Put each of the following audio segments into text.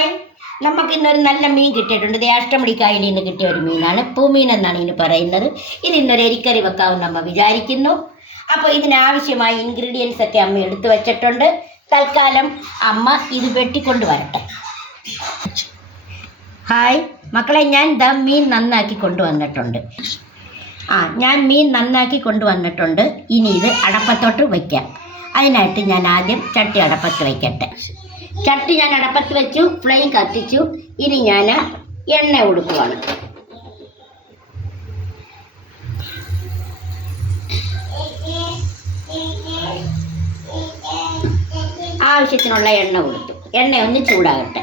Hi, നമുക്കിന്നൊരു നല്ല മീൻ കിട്ടിയിട്ടുണ്ട്. ഇത് അഷ്ടമുടിക്കായലിൽ നിന്ന് കിട്ടിയ ഒരു മീനാണ്. പൂമീൻ എന്നാണ് ഇതിന് പറയുന്നത്. ഇത് ഇന്നൊരു എരിക്കറി വെക്കാമെന്ന് അമ്മ വിചാരിക്കുന്നു. അപ്പോൾ ഇതിനാവശ്യമായ ഇൻഗ്രീഡിയൻസ് ഒക്കെ അമ്മ എടുത്തു വെച്ചിട്ടുണ്ട്. തൽക്കാലം അമ്മ ഇത് വെട്ടിക്കൊണ്ട് വരട്ടെ. ഹായ് മക്കളെ, ഞാൻ മീൻ നന്നാക്കി കൊണ്ടുവന്നിട്ടുണ്ട്. ഞാൻ മീൻ നന്നാക്കി കൊണ്ടുവന്നിട്ടുണ്ട്. ഇനി ഇത് അടപ്പത്തോട്ട് വയ്ക്കാം. അതിനായിട്ട് ഞാൻ ആദ്യം ചട്ടി അടപ്പത്ത് വയ്ക്കട്ടെ. ചട്ടി ഞാൻ അടപ്പത്ത് വെച്ചു, ഫ്ലെയിം കത്തിച്ചു. ഇനി ഞാൻ എണ്ണ കൊടുക്കുവാണ്. ആവശ്യത്തിനുള്ള എണ്ണ കൊടുത്തു. എണ്ണ ഒന്ന് ചൂടാകട്ടെ.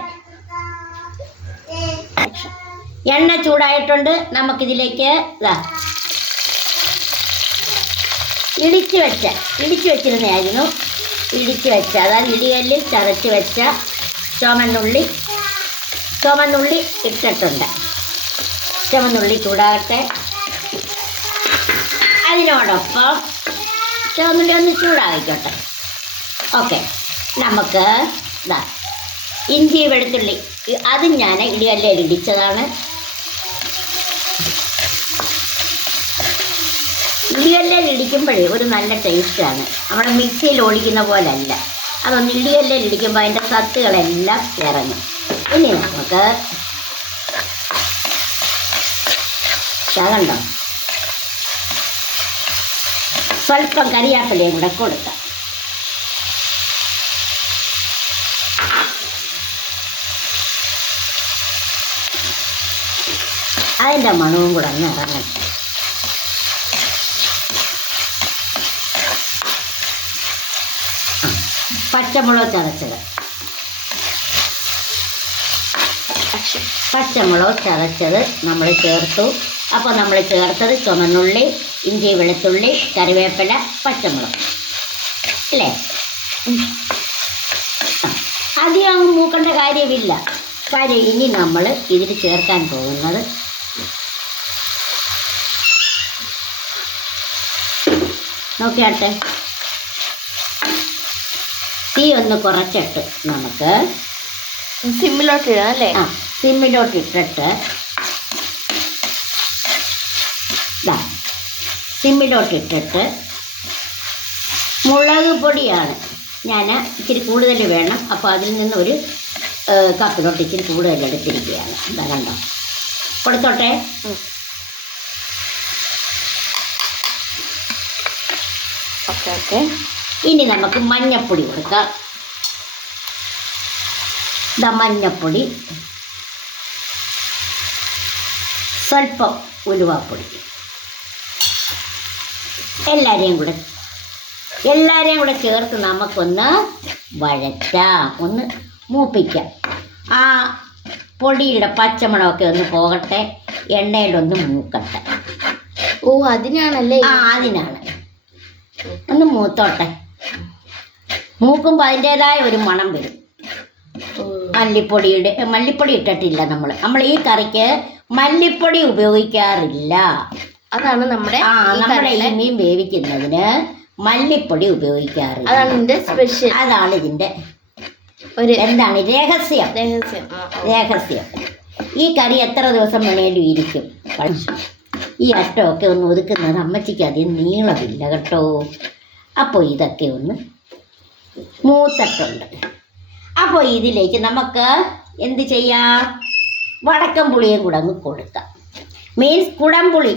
എണ്ണ ചൂടായിട്ടുണ്ട്. നമുക്കിതിലേക്ക് ഇടിച്ചു വെച്ചിരുന്നായിരുന്നു. ഇടിച്ചു വെച്ച, അതായത് ഇടികല്ലിൽ ചതച്ച് വെച്ച ചുമന്നുള്ളി ഇട്ടിട്ടുണ്ട്. ചുമന്നുള്ളി ചൂടാകട്ടെ. അതിനോടൊപ്പം ചുമന്നുള്ളി ഒന്ന് ചൂടാക്കിക്കോട്ടെ. ഓക്കെ, നമുക്ക് ഇഞ്ചി വെളുത്തുള്ളി അതും ഞാൻ ഇടികല്ലിൽ ഇടിച്ചതാണ്. ഇടികല്ലിൽ ഇടിക്കുമ്പോഴേ ഒരു നല്ല ടേസ്റ്റാണ്. നമ്മുടെ മിക്സിയിൽ ഓടിക്കുന്ന പോലെ അല്ല. അതൊന്ന് ഇടികല്ലിൽ ഇടിക്കുമ്പോൾ അതിൻ്റെ സത്തുകളെല്ലാം ഇറങ്ങും. ഇനി നമുക്ക് കണ്ടോ, സ്വല്പം കരിയാപ്പിലയും കൂടെ കൊടുക്കാം. അതിൻ്റെ മണവും കൂടെ ഒന്ന് ഇറങ്ങട്ടെ. പച്ചമുളക് ചതച്ചത് നമ്മൾ ചേർത്തു. അപ്പോൾ നമ്മൾ ചേർത്തത് ചുമന്നുള്ളി, ഇഞ്ചി വെളുത്തുള്ളി, കറിവേപ്പില, പച്ചമുളക് അല്ലേ. അധികം മൂക്കേണ്ട കാര്യമില്ല. കാര്യം ഇനി നമ്മൾ ഇതിൽ ചേർക്കാൻ പോകുന്നത് നോക്കിയാട്ടെ. തീ ഒന്ന് കുറച്ചിട്ട് നമുക്ക് സിമ്മിലോട്ട് ഇടാം അല്ലേ. സിമ്മിലോട്ട് ഇട്ടിട്ട് മുളക് പൊടിയാണ് ഞാൻ ഇച്ചിരി കൂടുതൽ വേണം. അപ്പോൾ അതിൽ നിന്ന് ഒരു കപ്പിലോട്ട് ഇച്ചിരി കൂടുതൽ എടുത്തിരിക്കുകയാണ്. കണ്ടോ, കൊടുത്തോട്ടെ. ഓക്കെ, ഇനി നമുക്ക് മഞ്ഞപ്പൊടി കൊടുക്കാം. മഞ്ഞപ്പൊടി, സ്വല്പം ഉലുവാപ്പൊടി, എല്ലാവരെയും കൂടെ ചേർത്ത് നമുക്കൊന്ന് വഴറ്റാം, ഒന്ന് മൂപ്പിക്കാം. ആ പൊടിയുടെ പച്ചമണമൊക്കെ ഒന്ന് പോകട്ടെ, എണ്ണയിലൊന്ന് മൂക്കട്ടെ. അതിനാണല്ലേ? അതിനാണ്. ഒന്ന് മൂത്തോട്ടെ. മൂക്കുമ്പോൾ അതിൻ്റേതായ ഒരു മണം വരും. മല്ലിപ്പൊടി ഇട്ടിട്ടില്ല നമ്മൾ ഈ കറിക്ക് മല്ലിപ്പൊടി ഉപയോഗിക്കാറില്ല. അതാണ് നമ്മുടെ ഈ മീൻ വേവിക്കുന്നതിന് മല്ലിപ്പൊടി ഉപയോഗിക്കാറില്ല. അതാണ് ഇതിൻ്റെ ഒരു എന്താണ് രഹസ്യം. ഈ കറി എത്ര ദിവസം വേണേലും ഇരിക്കും. ഈ അറ്റമൊക്കെ ഒന്ന് ഒതുക്കുന്നത് അമ്മച്ചിക്ക് അധികം നീളമില്ല കേട്ടോ. അപ്പോൾ ഇതൊക്കെ ഒന്ന് മൂത്തിട്ടുണ്ട്. അപ്പോൾ ഇതിലേക്ക് നമുക്ക് എന്ത് ചെയ്യാം, വടക്കം പുളിയും കൂടെ അങ്ങ് കൊടുക്കാം. മീൻസ് കുടംപുളി.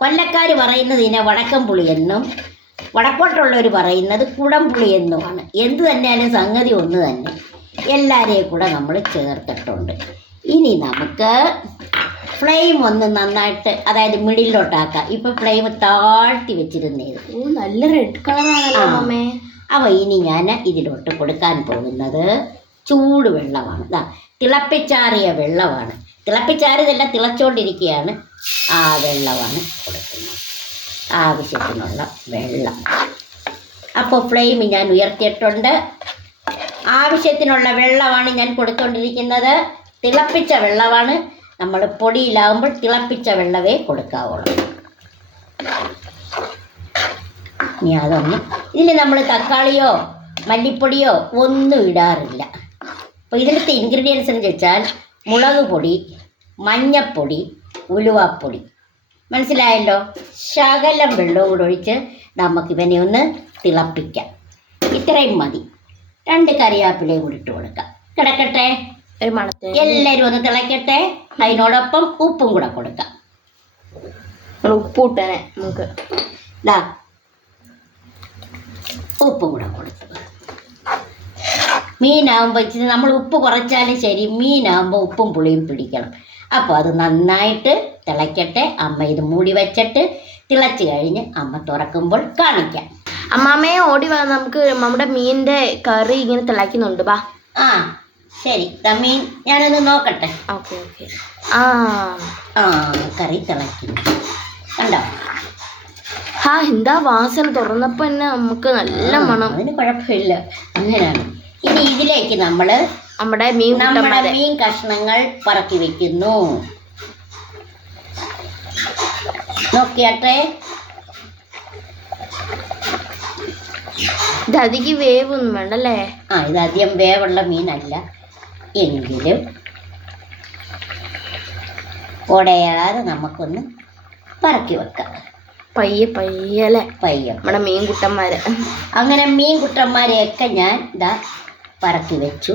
കൊല്ലക്കാർ പറയുന്നത് ഇതിനെ വടക്കം പുളി എന്നും വടക്കോട്ടുള്ളവർ പറയുന്നത് കുടംപുളി എന്നുമാണ്. എന്ത് തന്നെയാലും സംഗതി ഒന്ന് തന്നെ. എല്ലാവരെയും കൂടെ നമ്മൾ ചേർത്തിട്ടുണ്ട്. ഇനി നമുക്ക് ഫ്ലെയിം ഒന്ന് നന്നായിട്ട്, അതായത് മിഡിലോട്ടാക്കാം. ഇപ്പം ഫ്ലെയിം താഴ്ത്തി വെച്ചിരുന്നേത്. നല്ല റെഡ് കളറാണ്. അപ്പോൾ ഇനി ഞാൻ ഇതിലോട്ട് കൊടുക്കാൻ പോകുന്നത് ചൂട് വെള്ളമാണ്. തിളപ്പിച്ചാറിയ വെള്ളമാണ്. തിളപ്പിച്ചാറിയതെല്ലാം തിളച്ചുകൊണ്ടിരിക്കുകയാണ്. ആ വെള്ളമാണ് കൊടുക്കുന്നത്, ആവശ്യത്തിനുള്ള വെള്ളം. അപ്പോൾ ഫ്ലെയിം ഞാൻ ഉയർത്തിയിട്ടുണ്ട്. ആവശ്യത്തിനുള്ള വെള്ളമാണ് ഞാൻ കൊടുത്തുകൊണ്ടിരിക്കുന്നത്. തിളപ്പിച്ച വെള്ളമാണ്. നമ്മൾ പൊടിയിലാകുമ്പോൾ തിളപ്പിച്ച വെള്ളമേ കൊടുക്കാവുള്ളൂ. ഇനി അതൊന്ന് ഇതിൽ നമ്മൾ തക്കാളിയോ മല്ലിപ്പൊടിയോ ഒന്നും ഇടാറില്ല. അപ്പോൾ ഇതിലത്തെ ഇൻഗ്രീഡിയൻസ് എന്ന് വെച്ചാൽ മുളക് പൊടി, മഞ്ഞപ്പൊടി, ഉലുവാപ്പൊടി. മനസ്സിലായല്ലോ? ശകലം വെള്ളവും കൂടെ ഒഴിച്ച് നമുക്ക് ഇവനെ ഒന്ന് തിളപ്പിക്കാം. ഇത്രയും മതി. 2 കറിവേപ്പിലയും കൂടി ഇട്ട് കൊടുക്കാം. കിടക്കട്ടെ, എല്ലാവരും ഒന്ന് തിളക്കട്ടെ. അതിനോടൊപ്പം ഉപ്പും കൂടെ കൊടുക്കാം. ഉപ്പ് കൂട്ടാനെ നമുക്ക് ഉപ്പും കൂടെ കൊടുത്തു. മീനാകുമ്പോൾ ഇച്ചിരി നമ്മൾ ഉപ്പ് കുറച്ചാലും ശരി, മീനാകുമ്പോൾ ഉപ്പും പുളിയും പിടിക്കണം. അപ്പോൾ അത് നന്നായിട്ട് തിളയ്ക്കട്ടെ. അമ്മ ഇത് മൂടി വെച്ചിട്ട് തിളച്ച് കഴിഞ്ഞ് അമ്മ തുറക്കുമ്പോൾ കാണിക്കാം. അമ്മാമ്മയെ ഓടി വാ, നമുക്ക് നമ്മുടെ മീനിന്റെ കറി ഇങ്ങനെ തിളയ്ക്കുന്നുണ്ട്. ബാ. ആ ശരി, മീൻ ഞാനൊന്ന് നോക്കട്ടെ. Okay okay. കറി തിളയ്ക്കുന്നു, കണ്ടോ? എന്താ വാസന, തുറന്നപ്പോ തന്നെ നമുക്ക് നല്ല മണം. അതിന് കുഴപ്പമില്ല, അങ്ങനെയാണ്. ഇനി ഇതിലേക്ക് നമ്മൾ നമ്മുടെ മീൻ കഷ്ണങ്ങൾ പറക്കി വെക്കുന്നു. നോക്കിയാട്ടെ. ഇത് അധികം വേവൊന്നും വേണ്ടല്ലേ? ഇത് അധികം വേവുള്ള മീനല്ല, എങ്കിലും ഉടയാതെ നമുക്കൊന്ന് പറക്കി വെക്കാം. പയ്യെ പയ്യല്ലേ? പയ്യെ. നമ്മുടെ മീൻകുട്ടന്മാര്. അങ്ങനെ മീൻകുട്ടന്മാരെയൊക്കെ ഞാൻ പറക്കി വെച്ചു.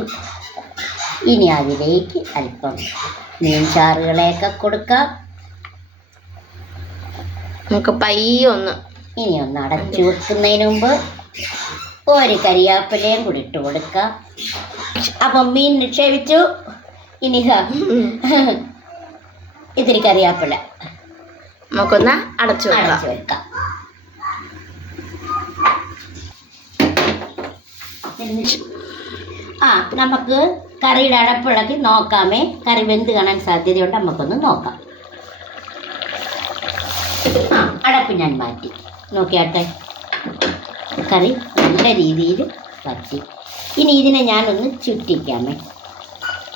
ഇനി അതിലേക്ക് അല്പം മീൻ ചാറുകളെയൊക്കെ കൊടുക്കാം. നമുക്ക് പയ്യെ ഇനി ഒന്ന് അടച്ചു വെക്കുന്നതിന് മുമ്പ് 1 കരിയാപ്പിലയും കൂടി ഇട്ട് കൊടുക്കാം. അപ്പം മീൻ നിക്ഷേപിച്ചു. ഇനി ഇത്തിരി കറിവേപ്പില നമുക്കൊന്ന് അടച്ചു വെക്കാം. നമുക്ക് കറിയുടെ അടപ്പിളക്കി നോക്കാമേ. കറി വെന്ത് കാണാൻ സാധ്യതയുണ്ട്, നമുക്കൊന്ന് നോക്കാം. അടപ്പ് ഞാൻ മാറ്റി. നോക്കിയാട്ടെ, കറി നല്ല രീതിയിൽ പറ്റി. ഇനി ഇതിനെ ഞാനൊന്ന് ചുറ്റിക്കാമേ.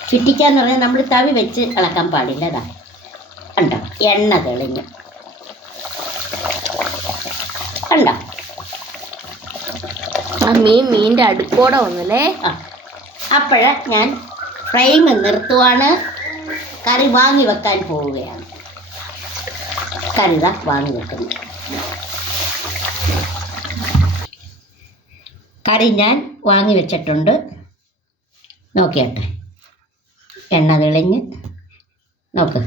ചുറ്റിക്കാന്ന് പറഞ്ഞാൽ നമ്മൾ തവി വെച്ച് ഇളക്കാൻ പാടില്ല. കണ്ടോ, എണ്ണ തെളിഞ്ഞു. കണ്ടോ, മീനിന്റെ അടുപ്പോടെ വന്നല്ലേ. അപ്പോഴ ഞാൻ ഫ്ലെയിം നിർത്തുവാണ്. കറി വാങ്ങി വെക്കാൻ പോവുകയാണ്. കറി വാങ്ങി വെക്കുന്നു. കറി ഞാൻ വാങ്ങി വെച്ചിട്ടുണ്ട്. നോക്കിയാട്ടെ, എണ്ണ തെളിഞ്ഞ്. നോക്ക്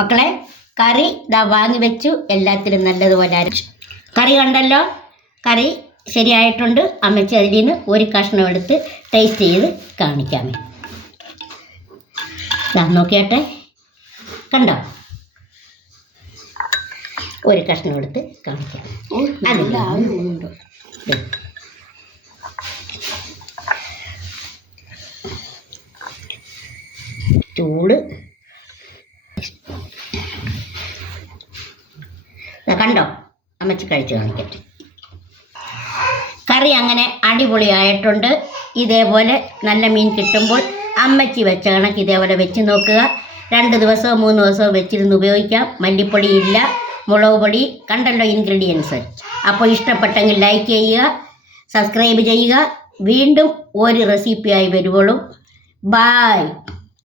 മക്കളെ, കറി വാങ്ങി വെച്ചു. എല്ലാത്തിലും നല്ലതുപോലെ അരച്ചു. കറി കണ്ടല്ലോ, കറി ശരിയായിട്ടുണ്ട്. അമ്മച്ചി അതിൽ നിന്ന് 1 കഷ്ണം എടുത്ത് ടേസ്റ്റ് ചെയ്ത് കാണിക്കാമേ. നോക്കിയാട്ടെ, കണ്ടോ? 1 കഷ്ണം എടുത്ത് കാണിക്കാം. ചൂട് കണ്ടോ? അമ്മച്ചി കഴിച്ച് കാണിക്കട്ടെ. കറി അങ്ങനെ അടിപൊളിയായിട്ടുണ്ട്. ഇതേപോലെ നല്ല മീൻ കിട്ടുമ്പോൾ അമ്മച്ചി വെച്ച കണക്ക് ഇതേപോലെ വെച്ച് നോക്കുക. 2 ദിവസമോ 3 ദിവസമോ വെച്ചിരുന്ന് ഉപയോഗിക്കാം. മല്ലിപ്പൊടി ഇല്ല, മുളക് പൊടി. കണ്ടല്ലോ ഇൻഗ്രീഡിയൻസ്. അപ്പോൾ ഇഷ്ടപ്പെട്ടെങ്കിൽ ലൈക്ക് ചെയ്യുക, സബ്സ്ക്രൈബ് ചെയ്യുക. വീണ്ടും ഒരു റെസിപ്പിയായി വരുവോളും. ബായ്.